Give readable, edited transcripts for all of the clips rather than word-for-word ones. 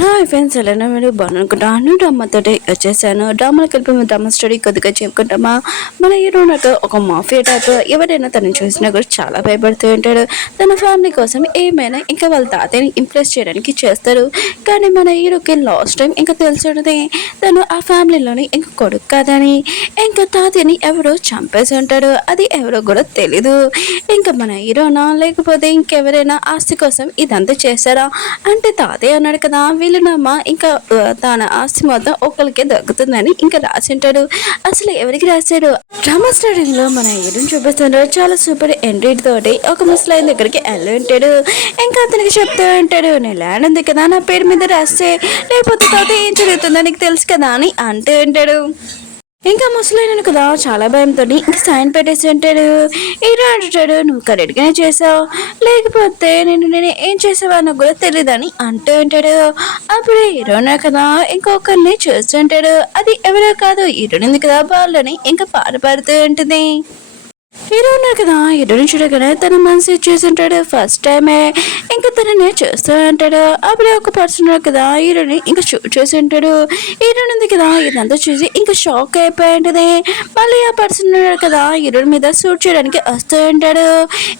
Hi friends, ఎలా మీరు బాగునుకుంటాను. డ్రామాతో వచ్చేసాను. డ్రామాకి వెళ్ళిపోయి డ్రామా స్టడీ కొద్దిగా చెప్పుకుంటామా. మన హీరో నాకు ఒక మాఫియా టైప్. ఎవరైనా తనని చూసినా కూడా చాలా భయపడుతూ ఉంటాడు. తన ఫ్యామిలీ కోసం ఏమైనా ఇంకా వాళ్ళ తాతయ్యని ఇంప్రెస్ చేయడానికి చేస్తారు. కానీ మన హీరోకి లాస్ట్ టైం ఇంకా తెలుసున్నది తను ఆ ఫ్యామిలీలోని ఇంకా కొడుకు కాదని, ఇంకా తాతయ్యని ఎవరో చంపేసి ఉంటాడు. అది ఎవరో కూడా తెలీదు. ఇంకా మన హీరోనా లేకపోతే ఇంకెవరైనా ఆస్తి కోసం ఇదంతా చేశారా అంటే తాతయ్య అన్నాడు కదా, వీళ్ళనమ్మ ఇంకా తన ఆస్తి మొత్తం ఒకరికి దక్కుతుందని ఇంకా రాసింటాడు. అసలు ఎవరికి రాశాడు? డ్రామా స్టార్టింగ్ లో మన హీరోని చూపిస్తుంటాడు. చాలా సూపర్ ఎంట్రీ తోటి ఒక ముసలాయన దగ్గరికి వెళ్ళి ఉంటాడు. ఇంకా అతనికి చెప్తూ ఉంటాడు, నేను ల్యాండ్ ఉంది కదా, నా పేరు మీద రాస్తే లేకపోతే తాతయ్య ఏం జరుగుతుందో నీకు తెలుసు కదా అని అంటూ ఉంటాడు. ఇంకా ముసలాయన కదా చాలా భయంతో ఇంకా సైన్ పెట్టేసి ఉంటాడు. హీరో అంటాడు, నువ్వు కరెక్ట్గానే చేసావు, లేకపోతే నేను ఏం చేసావా నాకు కూడా తెలియదని అంటూ ఉంటాడు. అప్పుడు హీరోనే కదా ఇంకొకరిని చూస్తుంటాడు. అది ఎవరో కాదు, హీరోనింది కదా బాల్ని ఇంకా పాట పాడుతూ ఉంటుంది. హీరో ఉన్నారు కదా, హీరోని చూడగానే తన మనసు ఇచ్చేసింటాడు. ఫస్ట్ టైమే ఇంకా తనని చూస్తూ ఉంటాడు. అప్పుడే ఒక పర్సన్ ఉన్నారు కదా, హీరోని ఇంకా షూట్ చేసి ఉంటాడు. హీరోని ఉంది కదా ఇదంతా చూసి ఇంకా షాక్ అయిపోయి ఉంటుంది. మళ్ళీ ఆ పర్సన్ ఉన్నారు కదా హీరోని మీద షూట్ చేయడానికి వస్తూ ఉంటాడు.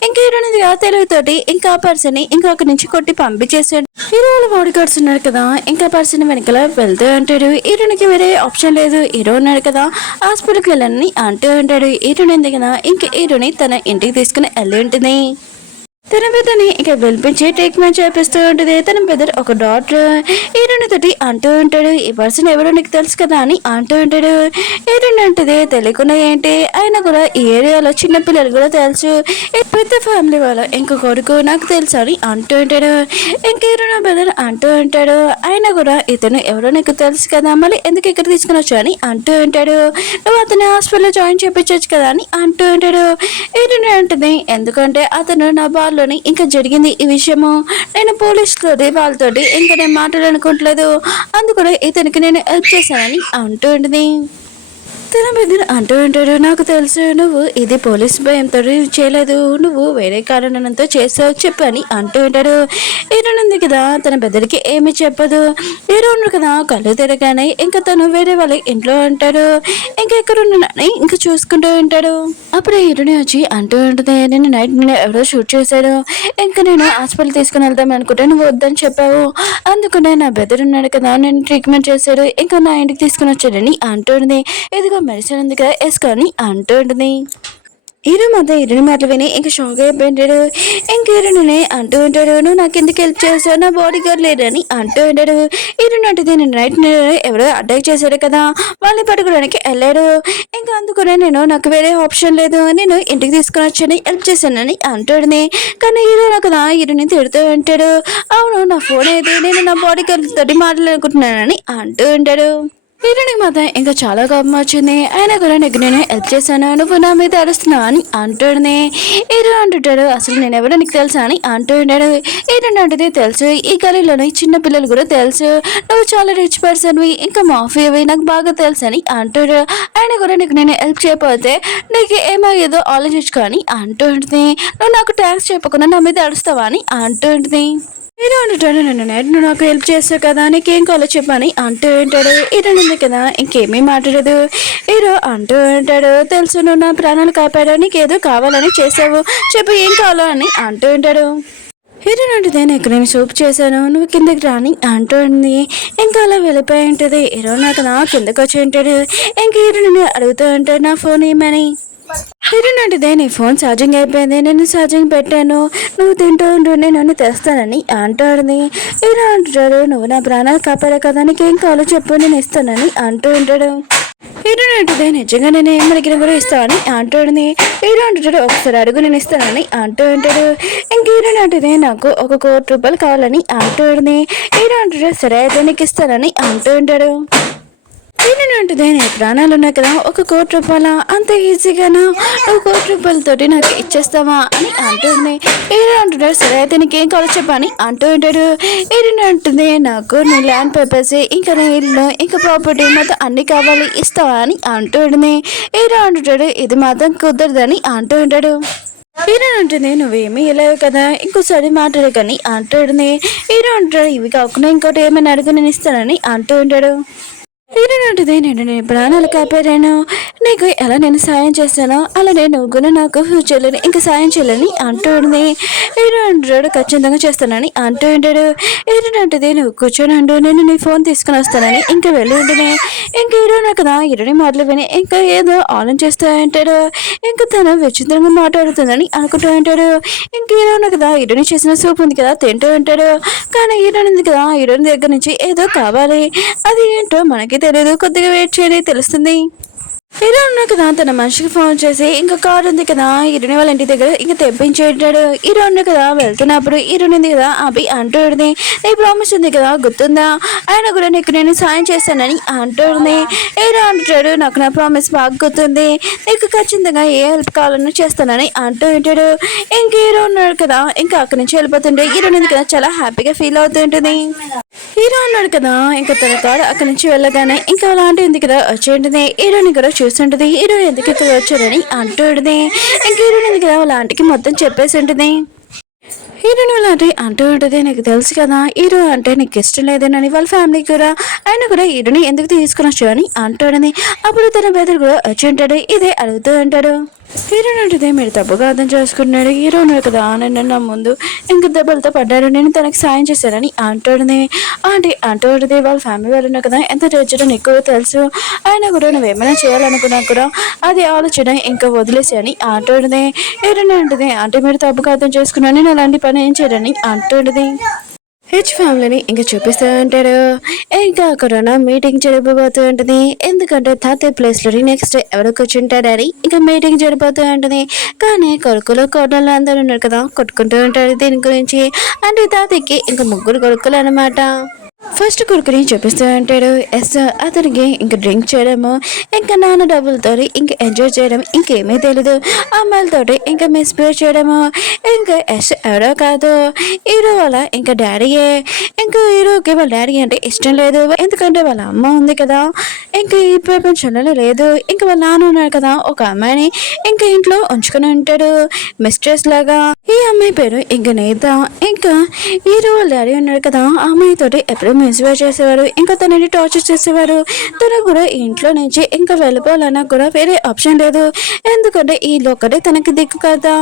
ఇంకా హీరోని ఉంది కదా తెలివితోటి ఇంకా ఆ పర్సన్ ని ఇంకా అక్కడి నుంచి కొట్టి పంపించేస్తాడు. హీరో వాళ్ళ బాడీ గార్డ్స్ ఉన్నారు కదా, ఇంకా పర్సన్ వెనకాల వెళ్తూ ఉంటాడు. హీరోనికి వేరే ఆప్షన్ లేదు. హీరో ఉన్నాడు కదా హాస్పిటల్కి వెళ్ళని అంటూ ఉంటాడు. హీరోని ఉంది కదా ఇంకా హీరోని తన ఇంటికి తీసుకుని వెళ్ళి ఉంటుంది. తన పెద్దని ఇక పిలిపించి ట్రీట్మెంట్ చేపిస్తూ ఉంటుంది. తన పెద్దరు ఒక డాక్టర్ హీరోని తోటి అంటూ ఉంటాడు, ఈ పర్సన్ ఎవరో నీకు తెలుసు కదా అని అంటూ ఉంటాడు. హీరోని అంటది, తెలియకుండా ఏంటి, ఆయన కూడా ఈ ఏరియాలో చిన్నపిల్లలు కూడా తెలుసు, పెద్ద ఫ్యామిలీ వాళ్ళ ఇంకో కొడుకు నాకు తెలుసు అని అంటూ ఉంటాడు. ఇంక హీరోని పెద్దరు అంటూ ఉంటాడు, ఆయన కూడా ఇతను ఎవరో నీకు తెలుసు కదా, మళ్ళీ ఎందుకు ఇక్కడ తీసుకుని వచ్చా అని అంటూ ఉంటాడు. నువ్వు అతని హాస్పిటల్లో జాయిన్ చేయించవచ్చు కదా అని అంటూ ఉంటాడు. హీరోని అంటుంది, ఎందుకంటే అతను నా బాల్ ఇంకా జరిగింది ఈ విషయము, నేను పోలీసులతోటి వాళ్ళతోటి ఇంకా నేను మాట్లాడాలనుకోవట్లేదు, అందుకనే ఇతనికి నేను హెల్ప్ చేశానని అంటూ ఉంటుంది. తన పెద్దలు అంటూ ఉంటాడు, నాకు తెలుసు నువ్వు ఇది పోలీస్ భయంతో చేయలేదు, నువ్వు వేరే కారణంతో చేసావు చెప్పు అని అంటూ ఉంటాడు. హీరో ఉంది కదా తన పెద్దడికి ఏమి చెప్పదు. హీరో ఉన్నాడు కదా కళ్ళు తిరగానే ఇంకా తను వేరే వాళ్ళ ఇంట్లో ఉంటాడు. ఇంకా ఎక్కడ ఉన్నానని ఇంకా చూసుకుంటూ ఉంటాడు. అప్పుడు హీరోని వచ్చి అంటూ ఉంటుంది, నేను నైట్ నేను ఎవరో షూట్ చేశాడు, ఇంకా నేను హాస్పిటల్ తీసుకుని వెళ్దాం అనుకుంటే నువ్వు వద్దని చెప్పావు, అందుకనే నా బెదర్ ఉన్నాడు కదా నేను ట్రీట్మెంట్ చేశాడు ఇంకా నా ఇంటికి తీసుకుని వచ్చాడని అంటుంది. ఇదిగో మెడిసిన్ ఉంది కదా వేసుకొని అంటూ ఉంటుంది. హీరో మొత్తం హీరోని మాటలు విని ఇంకా షాక్ అయిపోయింటాడు. ఇంక హీరోని అంటూ ఉంటాడు, నువ్వు నాకు ఎందుకు హెల్ప్ చేస్తావు, నా బాడీ గార్డ్ లేడని అంటూ ఉంటాడు. హీరోని అంటుంది, నేను నైట్ ఎవరో అటాక్ చేశాడు కదా వాళ్ళని పట్టుకోవడానికి వెళ్ళాడు, ఇంకా అందుకనే నాకు వేరే ఆప్షన్ లేదు, నేను ఇంటికి తీసుకుని వచ్చాను హెల్ప్ చేశానని అంటుంది. కానీ హీరో కదా హీరోని తిడుతూ ఉంటాడు, అవును నా ఫోన్ ఏది, నేను నా బాడీ గార్డ్ తోటి మాట్లాడుకుంటున్నానని అంటూ ఉంటాడు. హీరోనికి మాత్రం ఇంకా చాలా కోపం వచ్చింది. ఆయన కూడా నీకు నేను హెల్ప్ చేశాను, నువ్వు నా మీద అరుస్తున్నావు అని అంటుంది. హీరో అంటుంటాడు, అసలు నేను ఎవరో నీకు తెలుసా అని అంటూ ఉంటాడు. హీరో అంటుంది, తెలుసు, ఈ గలీలోని చిన్న పిల్లలు కూడా తెలుసు, నువ్వు చాలా రిచ్ పర్సన్వి ఇంకా మాఫియావి నాకు బాగా తెలుసు అని అంటాడు. ఆయన కూడా నీకు నేను హెల్ప్ చేయకపోతే నీకు ఏమయ్యేదో ఆలోచించుకో అని అంటూ ఉంటుంది. నువ్వు నాకు థ్యాంక్స్ చెప్పకుండా నా మీద అరుస్తావా అని అంటూ ఉంటుంది. హీరో అంటాడు, నువ్వు నాకు హెల్ప్ చేస్తావు కదా నీకేం కావాలో చెప్పని అంటూ ఉంటాడు. హీరో ఉంది కదా ఇంకేమీ మాట్లాడదు. హీరో అంటూ ఉంటాడు, తెలుసు నువ్వు నా ప్రాణాలు కాపాడా, నీకేదో కావాలని చేసావు, చెప్పు ఏం కావాలో అని అంటూ ఉంటాడు. హీరో అంటే నేను ఇక్కడ సూప్ చేశాను, నువ్వు కిందకి రాని అంటుంది. ఇంకా అలా వెళ్ళిపోయి ఉంటుంది. హీరో నాకు కిందకి వచ్చి ఉంటాడు. ఇంక హీరోని అడుగుతూ ఉంటాడు, నా ఫోన్ ఏమని. హీరోయిన్ అంటే నీ ఫోన్ ఛార్జింగ్ అయిపోయింది, నేను ఛార్జింగ్ పెట్టాను, నువ్వు తింటూ ఉండు నేను తెస్తానని అంటాడుని. హీరో అంటాడు, నువ్వు నా ప్రాణాలు కాపాడా కదా నీకేం కావాలో చెప్పు నేను ఇస్తానని అంటూ ఉంటాడు. హీరోయిన్ అంటే నిజంగా నేను ఏం అడిగినా కూడా ఇస్తానని అంటాడుని. హీరో అంటాడు, ఒకసారి అడుగు నేను ఇస్తానని అంటూ ఉంటాడు. ఇంక హీరోయిన్ అంటే నాకు ₹1,00,00,000 కావాలని అంటాడుని. హీరో అంటాడు, సరే అయితే నీకు ఇస్తానని అంటూ ఉంటాడు. హీరోయిన్ ఉంటుంది, నీ ప్రాణాలు ఉన్నాయి కదా ₹1,00,00,000 అంత ఈజీగానా ₹1,00,00,000 నాకు ఇచ్చేస్తావా అని అంటుంది. హీరో అంటున్నాడు, సరే అయితే నీకేం కావాలో చెప్పని అంటూ ఉంటాడు. హీరోయిన్ అంటుంది, నాకు నీ ల్యాండ్ పేపర్స్ ఇంకా నీ ఇల్లు ఇంకా ప్రాపర్టీ మొత్తం అన్ని కావాలి ఇస్తావా అని అంటూ ఉంటుంది. హీరో అంటుంటాడు, ఇది మాత్రం కుదరదని అంటూ ఉంటాడు. హీరో ఉంటుంది నువ్వేమీ ఇలావు కదా ఇంకోసారి మాట్లాడు కానీ అంటాడుని. హీరో అంటాడు ఇవి కాకుండా ఇంకోటి ఏమైనా అడుగు నేను ఇస్తానని అంటూ ఉంటాడు. హీరోనంటుంది నేను ప్రాణాలు కాపాడాను, నీకు ఎలా నేను సాయం చేస్తానో అలానే నువ్వు కూడా నాకు ఫ్యూచర్లో ఇంకా సాయం చేయాలని అంటూ ఉంది. హీరో అంటాడు ఖచ్చితంగా చేస్తానని అంటూ ఉంటాడు. హీరోనంటుంది నువ్వు కూర్చొని నేను నీ ఫోన్ తీసుకుని వస్తానని ఇంకా వెళ్ళి ఉంటుంది. ఇంకా హీరోనా కదా హీరోని మాటలు విని ఇంకా ఏదో ఆలోచన చేస్తూ ఉంటాడు. ఇంకా తను విచిత్రంగా మాట్లాడుతుందని అనుకుంటూ ఉంటాడు. ఇంక హీరోనా కదా హీరోని చేసిన సూప్ ఉంది కదా తింటూ ఉంటాడు. కానీ హీరోయిన్ ఉంది కదా హీరోయిన్ దగ్గర నుంచి ఏదో కావాలి, అది ఏంటో మనకి తెలియదు, కొద్దిగా వెయిట్ చేయాలి తెలుస్తుంది. హీరో ఉన్నా కదా తన మనిషికి ఫోన్ చేసి ఇంకా కారు ఉంది కదా హీరోని వాళ్ళ ఇంటి దగ్గర ఇంకా తెప్పించేటాడు. హీరో ఉన్నా కదా వెళ్తున్నప్పుడు హీరోని ఉంది కదా అభి అంటూడిది నీ ప్రామిస్ ఉంది కదా గుర్తుందా, ఆయన కూడా నీకు నేను సాయం చేస్తానని అంటూడిది. హీరో అంటాడు నాకు నా ప్రామిస్ బాగా గుర్తుంది, నీకు ఖచ్చితంగా ఏ హెల్ప్ కావాలని చేస్తానని అంటూ ఉంటాడు. ఇంక హీరో ఉన్నాడు కదా ఇంకా అక్కడి నుంచి వెళ్ళిపోతుంటే హీరోని ఉంది కదా చాలా హ్యాపీగా ఫీల్ అవుతూ ఉంటుంది. హీరో అన్నాడు కదా ఇంకా తన కారు అక్కడి నుంచి వెళ్ళగానే ఇంకా అలాంటి ఉంది కదా వచ్చేంటిది. హీరోని కూడా చూస్తుంటది, హీరో ఎందుకు ఇక్కడ వచ్చాడని అంటూడిది. ఇంక హీరోని ఉంది కదా వాళ్ళ ఆంటీకి మొత్తం చెప్పేసి ఉంటుంది. హీరోని వాళ్ళ అంటూ ఉంటుంది నీకు తెలుసు కదా హీరో అంటే నీకు ఇష్టం లేదేనని వాళ్ళ ఫ్యామిలీ కూడా, ఆయన కూడా హీరోని ఎందుకు తీసుకుని వచ్చావు అని అంటాడని. అప్పుడు తన బెదరు కూడా వచ్చి ఉంటాడు, ఇదే అడుగుతూ ఉంటాడు. హీరోని అంటే మీరు తప్పుగా అర్థం చేసుకున్నాడు, హీరోని కదా నన్ను నా ముందు ఇంక దెబ్బలతో పడ్డాడు, నేను తనకు సాయం చేశానని అంటాడుని. అంటే అంటూడిది వాళ్ళ ఫ్యామిలీ వాళ్ళు ఉన్నారు కదా ఎంత తెచ్చడం ఎక్కువ తెలుసు, ఆయన కూడా నువ్వేమైనా చేయాలనుకున్నా కూడా అది ఆలోచన ఇంకా వదిలేసి అని అంటాడుది. హీరోని అంటుంది అంటే మీరు తప్పుగా అర్థం చేసుకున్నాను, నేను అలాంటి పని ఏం చేయడని అంటాడుది. హెచ్ ఫ్యామిలీని ఇంకా చూపిస్తూ ఉంటాడు. ఇంకా కరోనా మీటింగ్ జరగబోతూ ఉంటుంది, ఎందుకంటే తాతయ్య ప్లేస్లో నెక్స్ట్ ఎవరు కూర్చుంటారని ఇంకా మీటింగ్ జరిగిపోతూ ఉంటుంది. కానీ కొడుకులు కోడళ్ళు అందరూ ఉన్నారు కదా కొట్టుకుంటూ ఉంటారు దీని గురించి. అంటే తాతయ్యకి ఇంకా ముగ్గురు కొడుకులు అనమాట. ఫస్ట్ కొడుకుని చూపిస్తూ ఉంటాడు. ఎస్ అతనికి ఇంక డ్రింక్ చేయడము ఇంకా నాన్న డబ్బులతో ఇంకా ఎంజాయ్ చేయడం ఇంకేమీ తెలీదు, అమ్మాయిలతోటి ఇంకా మిస్బిహేవ్ చేయడము. ఇంకా ఎస్ ఎవరో కాదు హీరో వాళ్ళ ఇంకా డాడీయే. ఇంకా హీరోకి వాళ్ళ డాడీ అంటే ఇష్టం లేదు, ఎందుకంటే వాళ్ళ అమ్మ ఉంది కదా ఇంకా ఈ ప్రపంచంలో లేదు. ఇంకా వాళ్ళ నాన్న ఉన్నాడు కదా ఒక అమ్మాయిని ఇంకా ఇంట్లో ఉంచుకుని ఉంటాడు మిస్ట్రెస్ లాగా. ఈ అమ్మాయి పేరు ఇంకా నేత. ఇంకా హీరో వాళ్ళ డాడీ ఉన్నాడు కదా ఆ అమ్మాయితోటి ఎప్పుడు మిస్బిహేవ్ చేసేవారు, ఇంకా తనని టార్చర్ చేసేవారు. తను కూడా ఇంట్లో నుంచి ఇంకా వెళ్ళిపోవాలన్నా కూడా వేరే ఆప్షన్ లేదు, ఎందుకంటే ఈ ఒక్కటే తనకి దిక్కు కదా.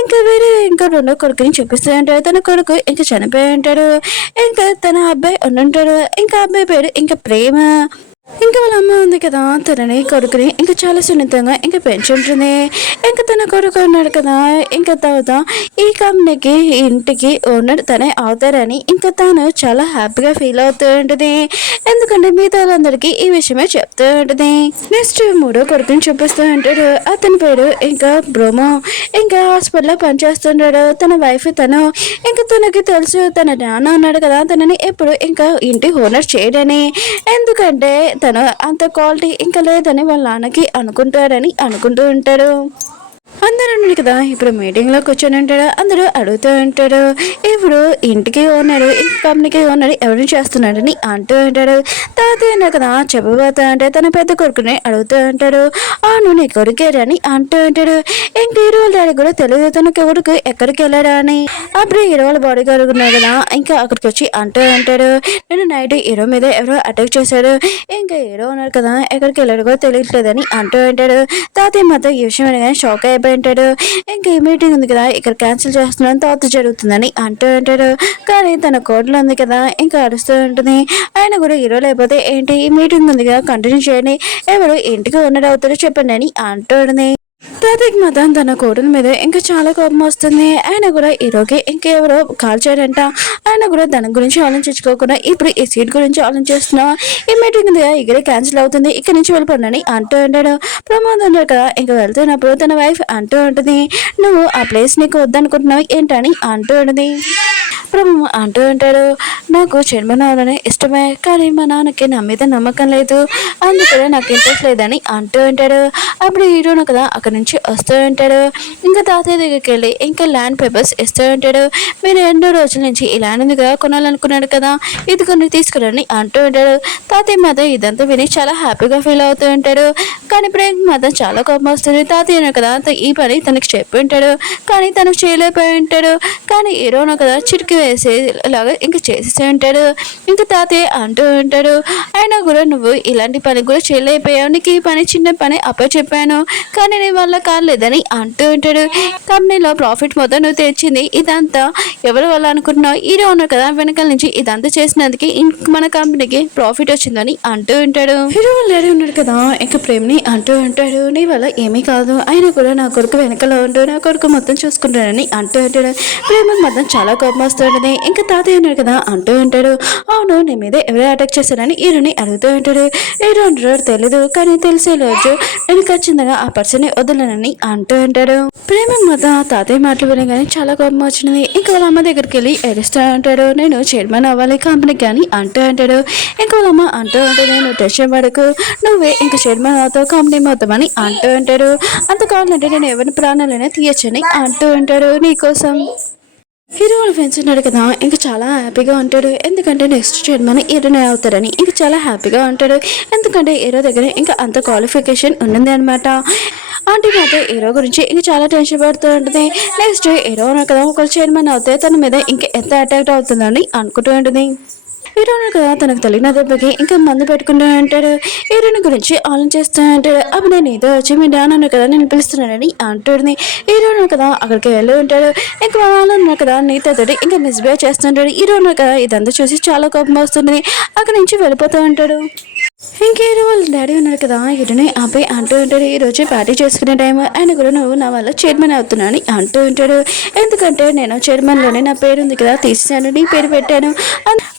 ఇంకా వేరే ఇంకా రెండో కొడుకుని చూపిస్తూ ఉంటాడు. తన కొడుకు ఇంకా చనిపోయి ఉంటాడు, ఇంకా తన అబ్బాయి ఉండుంటాడు. ఇంకా అబ్బాయి పేరు ఇంకా ప్రేమ. ఇంకా వాళ్ళ అమ్మ ఉంది కదా తనని కొడుకుని ఇంకా చాలా సున్నితంగా ఇంకా పెంచుంటుంది. ఇంకా తన కొడుకు ఉన్నాడు కదా ఇంకా తర్వాత ఈ కంపెనీకి ఇంటికి ఓనర్ తనే అవుతారని ఇంకా తాను చాలా హ్యాపీగా ఫీల్ అవుతూ ఉంటుంది, ఎందుకంటే మిగతా వాళ్ళందరికీ ఈ విషయమే చెప్తూ ఉంటుంది. నెక్స్ట్ మూడో కొడుకుని చూపిస్తూ ఉంటాడు, అతని పేరు ఇంకా బ్రోమో. ఇంకా హాస్పిటల్లో పనిచేస్తుంటాడు. తన వైఫ్ తను ఇంకా తనకి తెలుసు తన నాన్న ఉన్నాడు కదా తనని ఎప్పుడు ఇంకా ఇంటి ఓనర్ చేయడని, ఎందుకంటే తను అంత క్వాలిటీ ఇంకా లేదని వాళ్ళ నాన్నకి అనుకుంటూ ఉంటాడు. అందరూ కదా ఇప్పుడు మీటింగ్లో కూర్చొని ఉంటాడు. అందరూ అడుగుతూ ఉంటాడు ఇప్పుడు ఇంటికి ఓనరు ఇంటి కంపెనీకి ఓనరు ఎవరిని చేస్తున్నాడని అంటూ ఉంటాడు. తాతయ్య కదా చెప్పబోతా అంటే తన పెద్ద కొడుకుని అడుగుతూ ఉంటాడు, అవును నీ కొడుకేరని అంటూ ఉంటాడు. ఇంక హీరో డాడీ కూడా తెలియదు తన కొడుకు ఎక్కడికి వెళ్ళాడా అని. అప్పుడు హీరో వాళ్ళ బాడీ గార్డ్ ఉన్నారు కదా ఇంకా అక్కడికి వచ్చి అంటూ ఉంటాడు, నేను నైట్ హీరో మీద ఎవరో అటాక్ చేశాడు, ఇంకా హీరో ఉన్నారు కదా ఎక్కడికి వెళ్ళాడు కూడా తెలియట్లేదని అంటూ ఉంటాడు. తాతయ్య మాత్రం ఈ విషయం కానీ షాక్ అయిపోయి అంటాడు. ఇంకా ఈ మీటింగ్ ఉంది కదా ఇక్కడ క్యాన్సిల్ చేస్తున్నాను తర్వాత జరుగుతుందని అంటూ ఉంటాడు. కానీ తన కోడలు ఉంది కదా ఇంకా అరుస్తూ ఉంటుంది, ఆయన కూడా హీరో లేకపోతే ఏంటి ఈ మీటింగ్ ఉంది కదా కంటిన్యూ చేయండి, ఎవరు ఇంటికి ఓనర్ అవుతారో చెప్పండి అని అంటుంది. తాతయ్యకి మాత్రం తన కోడల మీద ఇంకా చాలా కోపం వస్తుంది. ఆయన కూడా హీరోకి ఇంకెవరో కాల్ చేయడంట. ఆయన కూడా దాని గురించి ఆలోచించుకోకుండా ఇప్పుడు ఈ సీట్ గురించి ఆలోచిస్తున్నా, ఈ మీటింగ్ ఇక్కడే క్యాన్సిల్ అవుతుంది, ఇక్కడ నుంచి వెళ్ళిపోండి అంటూ ఉంటాడు. ప్రమాదం కదా ఇంకా వెళ్తున్నప్పుడు తన వైఫ్ అంటూ ఉంటుంది, నువ్వు ఆ ప్లేస్ నీకు వద్దనుకుంటున్నావు ఏంటని అంటూ ఉంటుంది. ప్రభు అంటూ ఉంటాడు, నాకు చైర్మన్ అవ్వాలని ఇష్టమే, కానీ మా నాన్నకి నా మీద నమ్మకం లేదు, అందుకనే నాకు ఇంట్రెస్ట్ లేదని అంటూ ఉంటాడు. అప్పుడు హీరోను కదా అక్కడి నుంచి వస్తూ ఉంటాడు. ఇంకా తాతయ్య దగ్గరికి వెళ్ళి ఇంకా ల్యాండ్ పేపర్స్ ఇస్తూ ఉంటాడు. మీరు ఎన్నో రోజుల నుంచి ఈ ల్యాండ్ ఉంది కదా కొనాలనుకున్నాడు కదా, ఇది కొన్ని తీసుకురని అంటూ ఉంటాడు. తాతయ్య మాత్రం ఇదంతా విని చాలా హ్యాపీగా ఫీల్ అవుతూ ఉంటాడు. కానీ ప్రేమ్ మాత్రం చాలా కోపం వస్తుంది. తాతయ్య కదా ఈ పని తనకి చెప్పి ఉంటాడు, కానీ తను చేయలేకపోయి ఉంటాడు. కానీ హీరోను కదా చిటికి వేసేలాగా ఇంకా చేసేసి ఉంటాడు. ఇంకా తాతయ్య అంటూ ఉంటాడు, అయినా కూడా నువ్వు ఇలాంటి పని కూడా చేయలేకపోయావు, నీకు ఈ పని చిన్న పని చెప్పాను, కానీ నీ వల్ల కాలేదని అంటూ ఉంటాడు. కంపెనీలో ప్రాఫిట్ మొత్తం నువ్వు తెచ్చింది ఇదంతా ఎవరి వల్ల అనుకుంటున్నావు, హీరో ఉన్నారు కదా వెనకాల నుంచి ఇదంతా చేసినందుకు మన కంపెనీకి ప్రాఫిట్ వచ్చిందని అంటూ ఉంటాడు. హీరో లేడీ ఉన్నాడు కదా ఇంకా ప్రేమ్ని అంటూ ఉంటాడు, నీ వల్ల ఏమీ కాదు, అయినా కూడా నా కొడుకు వెనకాల ఉంటూ నా కొడుకు మొత్తం చూసుకుంటాడని అంటూ ఉంటాడు. ప్రేమకు మాత్రం చాలా కోపం వస్తుంటుంది. ఇంకా తాతయ్య ఉన్నాడు కదా అంటూ ఉంటాడు, అవును నీ మీద ఎవరు అటాక్ చేశారని హీరోని అడుగుతూ ఉంటాడు. హీరో అంటాడు తెలీదు, కానీ తెలిసే రోజు నేను ఖచ్చితంగా ఆ పర్సన్ని వదలనని అంటూ ఉంటాడు. ప్రేమకు మాత్రం ఆ తాతయ్య మాటలు వినగానే చాలా కోపం వచ్చినది. ఇంకా వాళ్ళ అమ్మ దగ్గరికి వెళ్ళి ఏడుస్తూ ఉంటాడు, నేను చైర్మన్ అవ్వాలి కంపెనీకి అని అంటూ ఉంటాడు. ఇంకా వాళ్ళ అమ్మ అంటూ ఉంటాడు, నేను టెన్షన్ పడకు, నువ్వే ఇంకా చైర్మన్ అవుతావు కంపెనీ మొత్తం అని అంటూ ఉంటాడు. అంత కావాలంటే నేను ఎవరి ప్రాణాలైనా తీయచ్చని అంటూ ఉంటాడు నీకోసం. హీరో వాళ్ళ ఫ్రెండ్స్ ఉన్నాడు కదా ఇంకా చాలా హ్యాపీగా ఉంటాడు, ఎందుకంటే నెక్స్ట్ చైర్మన్ హీరోనే అవుతారని ఇంకా చాలా హ్యాపీగా ఉంటాడు. ఎందుకంటే హీరో దగ్గర ఇంకా అంత క్వాలిఫికేషన్ ఉన్నది అనమాట. ఆంటీ మాత్రం హీరో గురించి ఇంకా చాలా టెన్షన్ పడుతూ ఉంటుంది. నెక్స్ట్ హీరో కదా ఒక చైర్మన్ అవుతే తన మీద ఇంకా ఎంత అటాక్ట్ అవుతుందని అనుకుంటూ ఉంటుంది. హీరోయిన్ కదా తనకు తెలియని దెబ్బకి ఇంకా మందు పెట్టుకుంటూ ఉంటాడు. హీరోయిన్ గురించి ఆలోచిస్తూ ఉంటాడు. అప్పుడు నేను ఏదో వచ్చి మీ డాన్ కదా నేను పిలుస్తున్నానని అంటుంది. హీరోయిన్ కదా అక్కడికి వెళ్ళి ఉంటాడు. ఇంకా వాళ్ళు కదా నీతోటి ఇంకా మిస్బిహేవ్ చేస్తుంటాడు. హీరోయిన్ కదా ఇదంతా చూసి చాలా కోపం వస్తుంది, అక్కడి నుంచి వెళ్ళిపోతూ ఉంటాడు. ఇంకేదో వాళ్ళ డాడీ ఉన్నారు కదా హీరోని ఆపై అంటూ ఉంటాడు, ఈరోజు పార్టీ చేసుకునే టైం, ఆయన కూడా నువ్వు నా వల్ల చైర్మన్ అవుతున్నా అని అంటూ ఉంటాడు. ఎందుకంటే నేను చైర్మన్లోనే నా పేరు ఉంది కదా తీసాను, నీ పేరు పెట్టాను,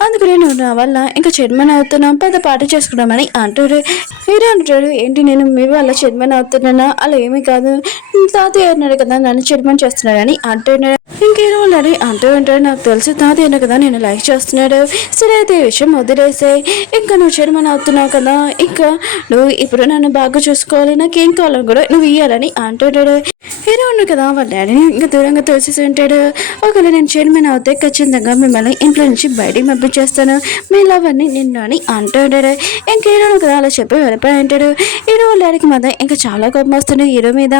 అందుకనే నువ్వు నా వల్ల ఇంకా చైర్మన్ అవుతున్నావు, పెద్ద పార్టీ చేసుకున్నామని అంటాడు. హీరో అంటాడు, ఏంటి నేను మీ వల్ల చైర్మన్ అవుతున్నానా, అలా ఏమీ కాదు, తాతయ్య అన్నాడు కదా నన్ను చైర్మన్ చేస్తున్నాడని అంటున్నాడు. ఇంకేదో వాళ్ళని అంటూ ఉంటాడు, నాకు తెలుసు తాతయ్య అన్న కదా నేను లైక్ చేస్తున్నాడు, సరే అయితే ఈ విషయం వదిలేసాయి, ఇంకా నువ్వు చైర్మన్ అవుతున్నావు కదా, ఇంకా నువ్వు ఇప్పుడు నన్ను బాగా చూసుకోవాలి, నాకేం కావాలని కూడా నువ్వు ఇయ్యాలని అంటుంటాడు. హీరో ఉన్నాడు కదా వాళ్ళ డాడీని ఇంకా దూరంగా తోసేసి ఉంటాడు. ఒకవేళ నేను చైర్మన్ అవుతే ఖచ్చితంగా మిమ్మల్ని ఇంట్లో నుంచి బయటికి పంపించేస్తాను, మీ లవర్ని నిన్ను అని అంటుంటాడు. ఇంకా హీరో కదా అలా చెప్పి వెళ్ళిపోయి అంటాడు. హీరో వాళ్ళ డాడీకి మాత్రం ఇంకా చాలా కోపం వస్తుంది హీరో మీద.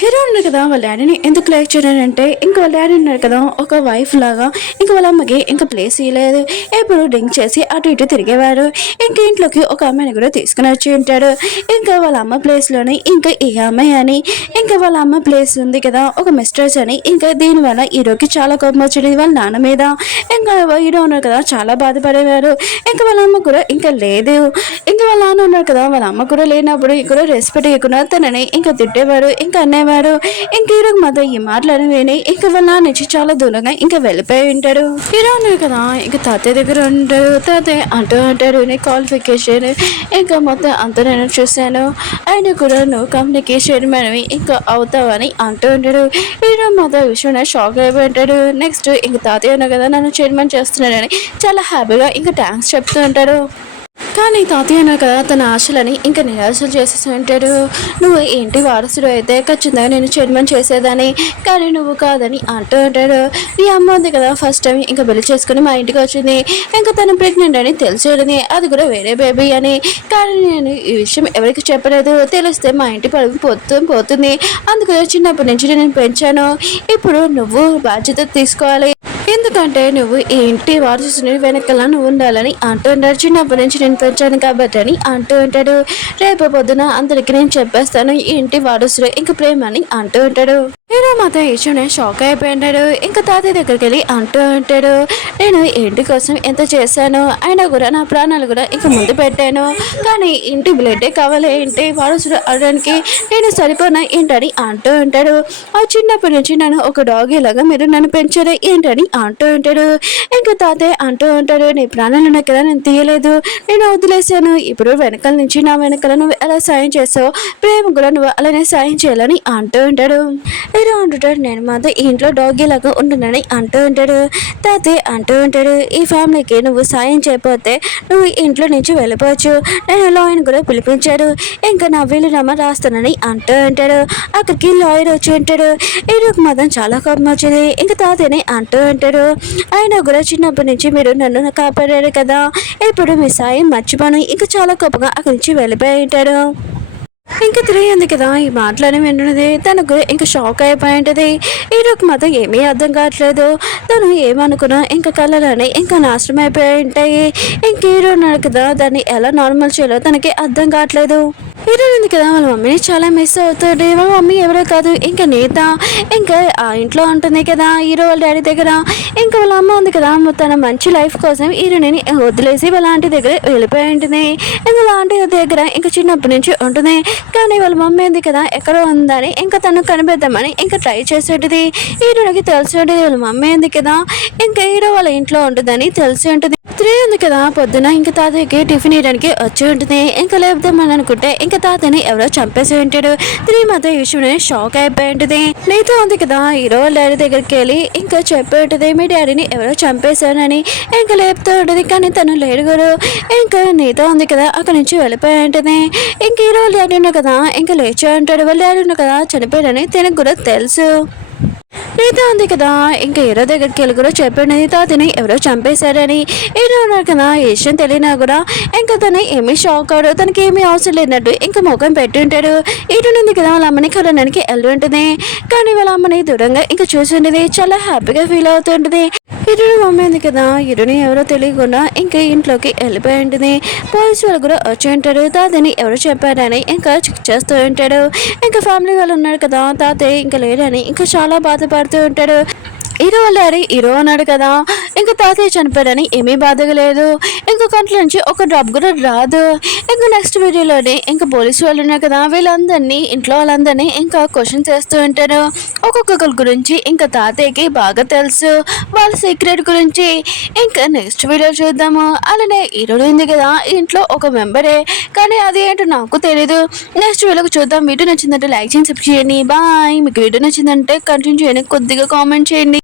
హీరో ఉన్నారు కదా వాళ్ళ డాడీని ఎందుకు లైక్ చేయడంటే ఇంకా వాళ్ళ డాడీ ఉన్నారు కదా ఒక వైఫ్ లాగా ఇంకా వాళ్ళ అమ్మకి ఇంకా ప్లేస్ ఇవ్వలేదు, ఎప్పుడు డ్రింక్ చేసి అటు ఇటు తిరిగేవారు. ఇంకా ఇంట్లోకి ఒక అమ్మాయిని కూడా తీసుకుని వచ్చి ఉంటాడు. ఇంకా వాళ్ళ అమ్మ ప్లేస్లోని ఇంకా ఈ అమ్మాయి అని ఇంకా వాళ్ళ అమ్మ ప్లేస్ ఉంది కదా ఒక మిస్ట్రెస్ అని ఇంకా దీనివల్ల హీరోకి చాలా కోపం వచ్చింది వాళ్ళ నాన్న మీద. ఇంకా హీరో ఉన్నారు కదా చాలా బాధపడేవారు. ఇంకా వాళ్ళ అమ్మ కూడా ఇంకా లేదు, ఇంకా వాళ్ళ నాన్న ఉన్నారు కదా వాళ్ళ అమ్మ కూడా లేనప్పుడు ఇక్కడ రెస్పెక్ట్ ఇవ్వకుండా తనని ఇంకా తిట్టేవారు ఇంకా అనేవారు. ఇంక హీరో మాత్రం ఈ మాటలను విని ఇంకా వాళ్ళ నుంచి చాలా దూరంగా ఇంకా వెళ్ళిపోయి ఉంటాడు. హీరో ఉన్నారు కదా ఇంకా తాతయ్య దగ్గర ఉంటాడు. తాతయ్య అంటూ అంటాడు, నీ క్వాలిఫికేషన్ ఇంకా మొత్తం అంతా నేను చూశాను, ఆయన కూడా నువ్వు కంపెనీకి చైర్మన్ ఇంకా అవుతావని అంటూ ఉంటాడు. హీరో మాత్రం విషయం షాక్ అయిపోయి ఉంటాడు. నెక్స్ట్ ఇంక తాతయ్య ఉన్నారు కదా నన్ను చైర్మన్ చేస్తున్నాడని చాలా హ్యాపీగా ఇంకా థ్యాంక్స్ చెప్తూ ఉంటాడు. కానీ తాతయ్య అన్నారు కదా తన ఆశలని ఇంకా నిరాశలు చేసేసి ఉంటాడు. నువ్వు ఏంటి వారసుడు అయితే ఖచ్చితంగా నేను చైర్మన్ చేసేదని, కానీ నువ్వు కాదని అంటూ ఉంటాడు. ఈ అమ్మ ఉంది కదా ఫస్ట్ టైం ఇంకా పెళ్లి చేసుకుని మా ఇంటికి వచ్చింది, ఇంకా తను ప్రెగ్నెంట్ అని తెలిసేది, అది కూడా వేరే బేబీ అని, కానీ నేను ఈ విషయం ఎవరికి చెప్పలేదు, తెలిస్తే మా ఇంటి పరుగు పోతుంది, అందుకని చిన్నప్పటి నుంచి నేను పెంచాను, ఇప్పుడు నువ్వు బాధ్యత తీసుకోవాలి, ఎందుకంటే నువ్వు ఈ ఇంటి వారసుని వెనకాల నువ్వు ఉండాలని అంటూ ఉంటాడు. చిన్నప్పటి నుంచి నేను పెంచాను కాబట్టి అని అంటూ ఉంటాడు. రేపు పొద్దున అందరికి నేను చెప్పేస్తాను ఈ ఇంటి వారసుడు ఇంకా ప్రేమ అని అంటూ ఉంటాడు. హీరో మాత్రం ఈశ్వరుని షాక్ అయిపోయింటాడు. ఇంకా తాతయ్య దగ్గరికి వెళ్ళి అంటూ ఉంటాడు, నేను ఇంటి కోసం ఎంత చేశాను, అయినా కూడా నా ప్రాణాలు కూడా ఇంకా ముందు పెట్టాను, కానీ ఇంటి బ్లడ్డే కావాలి, ఇంటి వారసుడు అవడానికి నేను సరిపోనా ఏంటని అంటూ ఉంటాడు. ఆ చిన్నప్పటి నుంచి నన్ను ఒక డాగ్ లాగా మీరు నన్ను పెంచారు ఏంటని అంటూ ఉంటాడు. ఇంకా తాతయ్య అంటూ ఉంటాడు, నీ ప్రాణాలు నాకు కదా నేను తీయలేదు, నేను వదిలేశాను, ఇప్పుడు వెనకాల నుంచి నా వెనకాల నువ్వు ఎలా సాయం చేస్తావు, ప్రేమ కూడా నువ్వు అలానే సాయం చేయాలని అంటూ ఉంటాడు. హీరో అంటుంటాడు నేను మాత్రం ఈ ఇంట్లో డాగీ లాగా ఉంటున్నానని అంటూ ఉంటాడు. తాతయ్య అంటూ ఉంటాడు ఈ ఫ్యామిలీకి నువ్వు సాయం చేయకపోతే నువ్వు ఈ ఇంట్లో నుంచి వెళ్ళిపోవచ్చు, నేను లాయర్ కూడా పిలిపించాడు, ఇంకా నా వీలునామా రాస్తానని అంటూ ఉంటాడు. అక్కడికి లాయర్ వచ్చి ఉంటాడు. హీరోకి మాత్రం చాలా కోపం వచ్చింది. ఇంకా తాతయ్యని అంటూ ఉంటాడు అయినా కూడా చిన్నప్పటి నుంచి మీరు నన్ను కాపాడారు కదా, ఇప్పుడు మీ సాయం మర్చిపోను, ఇంకా చాలా కోపంగా అక్కడి నుంచి వెళ్ళిపోయి ఉంటాడు. ఇంకా తిరిగింది కదా ఈ మాటలని వింటున్నది. తనకు ఇంకా షాక్ అయిపోయి ఉంటుంది. హీరోకి మాత్రం ఏమీ అర్థం కావట్లేదు. తను ఏమనుకున్నా ఇంకా కళ్ళలోనే ఇంకా నాశనం అయిపోయి ఉంటాయి. ఇంక హీరో ఉన్నాడు కదా దాన్ని ఎలా నార్మల్ చేయాలో తనకి అర్థం కావట్లేదు. హీరో ఉంది కదా వాళ్ళ మమ్మీని చాలా మిస్ అవుతుంది. వాళ్ళ మమ్మీ ఎవరో కాదు ఇంకా నేత, ఇంకా ఆ ఇంట్లో ఉంటుంది కదా హీరో వాళ్ళ డాడీ దగ్గర. ఇంకా వాళ్ళ అమ్మ ఉంది కదా తన మంచి లైఫ్ కోసం హీరోని వదిలేసి వాళ్ళ ఆంటీ దగ్గర వెళ్ళిపోయి ఉంటుంది. ఇంకా వాళ్ళ ఆంటీ దగ్గర ఇంకా చిన్నప్పటి నుంచి ఉంటుంది. కానీ వాళ్ళ మమ్మీ ఉంది కదా ఎక్కడో ఉందని ఇంకా తను కనిపెద్దామని ఇంకా ట్రై చేసేది. హీరోకి తెలిసి ఉంటుంది వాళ్ళ మమ్మీ ఉంది కదా ఇంకా హీరో వాళ్ళ ఇంట్లో ఉంటుందని తెలిసి ఉంటుంది. త్రీ ఉంది కదా పొద్దున ఇంకా తాతయ్యకి టిఫిన్ ఇవ్వడానికి వచ్చి ఉంటుంది. ఇంకా లేపుదామని అనుకుంటే ఇంకా తాతయ్యని ఎవరో చంపేసి ఉంటాడు. త్రీ మాత్రం ఈ విషయం షాక్ అయిపోయి ఉంటుంది. నీతో ఉంది కదా హీరో వాళ్ళ డాడీ దగ్గరికి వెళ్ళి ఇంకా చెప్పి ఉంటుంది మీ డాడీని ఎవరో చంపేశానని. ఇంకా లేపుతూ ఉంటుంది కానీ తను లేడు కూడా. ఇంకా నీతో ఉంది కదా అక్కడి నుంచి వెళ్ళిపోయి ఉంటుంది. ఇంక హీరో వాళ్ళ డాడీ ఉన్నా కదా ఇంకా లేచి ఉంటాడు. వాళ్ళ డాడీ ఉన్నా కదా చనిపోయాడని తనకు కూడా తెలుసు. నీతో ఉంది కదా ఇంకా హీరో దగ్గరికి వెళ్ళి కూడా చెప్పండి తాతని ఎవరో చంపేశారని. హీరో ఉన్నారు కదా ఈ విషయం తెలియనా కూడా ఇంకా తను ఏమీ షాక్ అవడు. తనకి ఏమీ అవసరం లేనట్టు ఇంకా ముఖం పెట్టి ఉంటాడు. హీరో ఉంది కదా వాళ్ళ అమ్మని కలడానికి వెళ్ళి ఉంటుంది. కానీ వాళ్ళ అమ్మని దూరంగా ఇంకా చూసి ఉండేది. చాలా హ్యాపీగా ఫీల్ అవుతుంటుంది. హీరో మమ్మీ ఉంది కదా హీరోని ఎవరో తెలియకుండా ఇంకా ఇంట్లోకి వెళ్ళిపోయి ఉంటుంది. పోలీసు వాళ్ళు కూడా వచ్చి ఉంటారు. తాతని ఎవరో చెప్పారని ఇంకా చెక్ చేస్తూ ఉంటాడు. ఇంకా ఫ్యామిలీ వాళ్ళు ఉన్నారు కదా తాతయ్య ఇంకా లేడని ఇంకా చాలా బాధపడుతూ ఉంటాడు. హీరో వాళ్ళ డాడీ హీరో అన్నాడు కదా ఇంకా తాతయ్య చనిపోయాడని ఏమీ బాధగా లేదు. ఇంకా కంట్లో నుంచి ఒక డ్రాప్ కూడా రాదు. ఇంకా నెక్స్ట్ వీడియోలోనే ఇంకా పోలీసు వాళ్ళు ఉన్నారు కదా వీళ్ళందరినీ ఇంట్లో వాళ్ళందరినీ ఇంకా క్వశ్చన్ చేస్తూ ఉంటారు. ఒక్కొక్కరి గురించి ఇంకా తాతయ్యకి బాగా తెలుసు వాళ్ళ సీక్రెట్ గురించి. ఇంకా నెక్స్ట్ వీడియో చూద్దాము. అలానే హీరో ఉంది కదా ఇంట్లో ఒక మెంబరే కానీ అది ఏంటో నాకు తెలీదు. నెక్స్ట్ వీడియోకి చూద్దాం. వీడియో నచ్చిందంటే లైక్ చేయండి, సబ్స్క్రైబ్ చేయండి. బాయ్. మీకు వీడియో నచ్చిందంటే కంటిన్యూ చేయండి, కొద్దిగా కామెంట్ చేయండి.